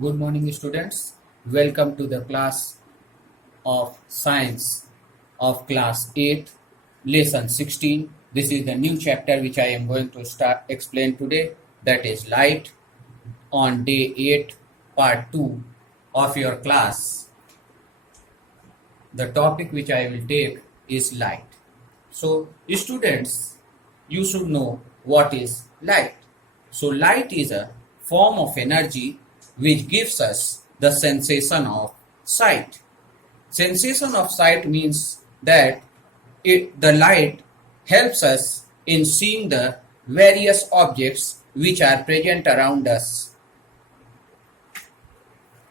Good morning, students. Welcome to the class of science of class 8, lesson 16. This is the new chapter which I am going to explain today, that is light, on day 8, part 2 of your class. The topic which I will take is light. So, students, you should know what is light. So, light is a form of energy which gives us the sensation of sight. Sensation of sight means that the light helps us in seeing the various objects which are present around us.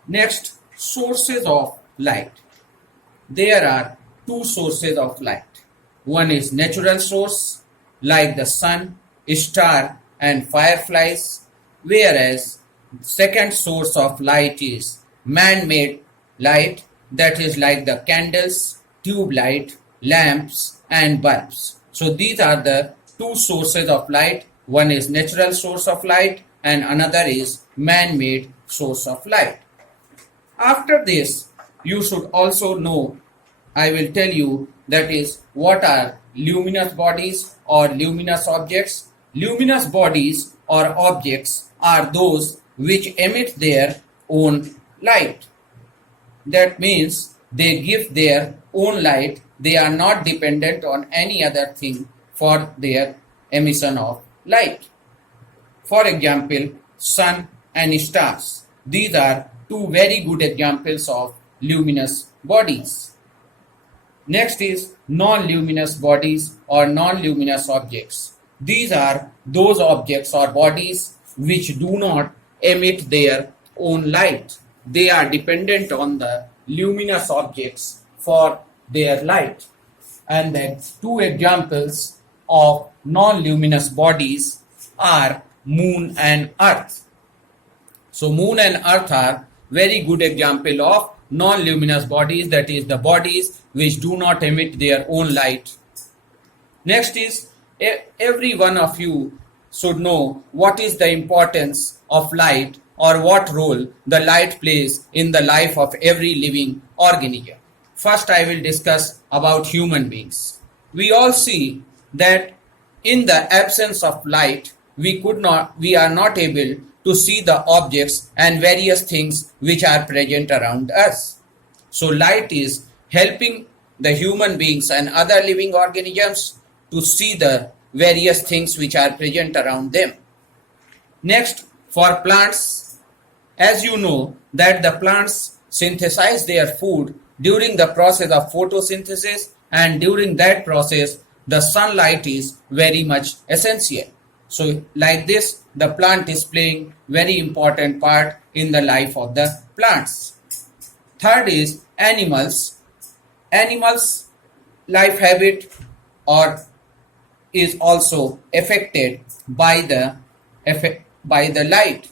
Next, sources of light. There are two sources of light. One is natural source like the sun, star and fireflies, whereas second source of light is man-made light, that is like the candles, tube light, lamps and bulbs. So these are the two sources of light. One is natural source of light and another is man-made source of light. After this, you should also know, I will tell you, that is what are luminous bodies or luminous objects. Luminous bodies or objects are those which emit their own light. That means they give their own light. They are not dependent on any other thing for their emission of light. For example, sun and stars. These are two very good examples of luminous bodies. Next is non-luminous bodies or non-luminous objects. These are those objects or bodies which do not emit their own light. They are dependent on the luminous objects for their light. And the two examples of non-luminous bodies are moon and earth. So moon and earth are very good example of non-luminous bodies, that is the bodies which do not emit their own light. Next is, every one of you should know what is the importance of light or what role the light plays in the life of every living organism. First, I will discuss about human beings. We all see that in the absence of light, we are not able to see the objects and various things which are present around us. So light is helping the human beings and other living organisms to see the various things which are present around them. Next, for plants, as you know that the plants synthesize their food during the process of photosynthesis, and during that process the sunlight is very much essential. So like this, the plant is playing very important part in the life of the plants. Third is animals. Animals' life habit or is also affected by the light.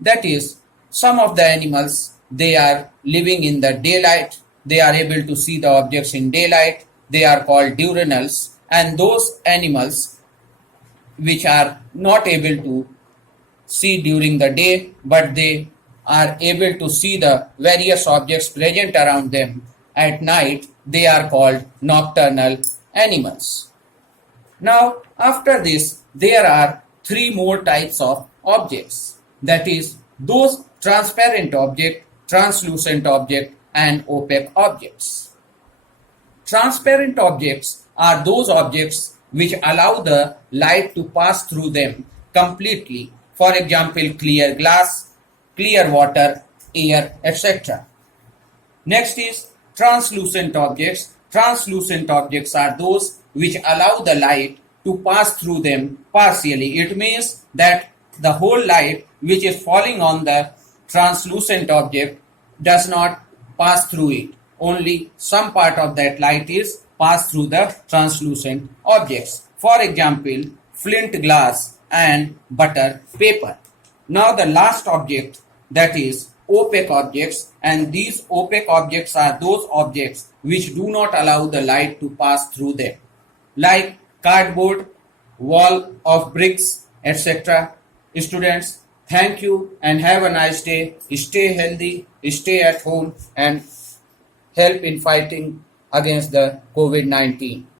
That is, some of the animals, they are living in the daylight. They are able to see the objects in daylight. They are called diurnals. And those animals which are not able to see during the day, but they are able to see the various objects present around them at night, they are called nocturnal animals. Now, after this, there are three more types of objects. That is, those transparent object, translucent object, and opaque objects. Transparent objects are those objects which allow the light to pass through them completely. For example, clear glass, clear water, air, etc. Next is translucent objects. Translucent objects are those which allow the light to pass through them partially. It means that the whole light which is falling on the translucent object does not pass through it. Only some part of that light is passed through the translucent objects. For example, flint glass and butter paper. Now the last object, that is opaque objects, and these opaque objects are those objects which do not allow the light to pass through them, like cardboard, wall of bricks, etc. Students, Thank you and have a nice day. Stay healthy, stay at home, and help in fighting against the COVID-19.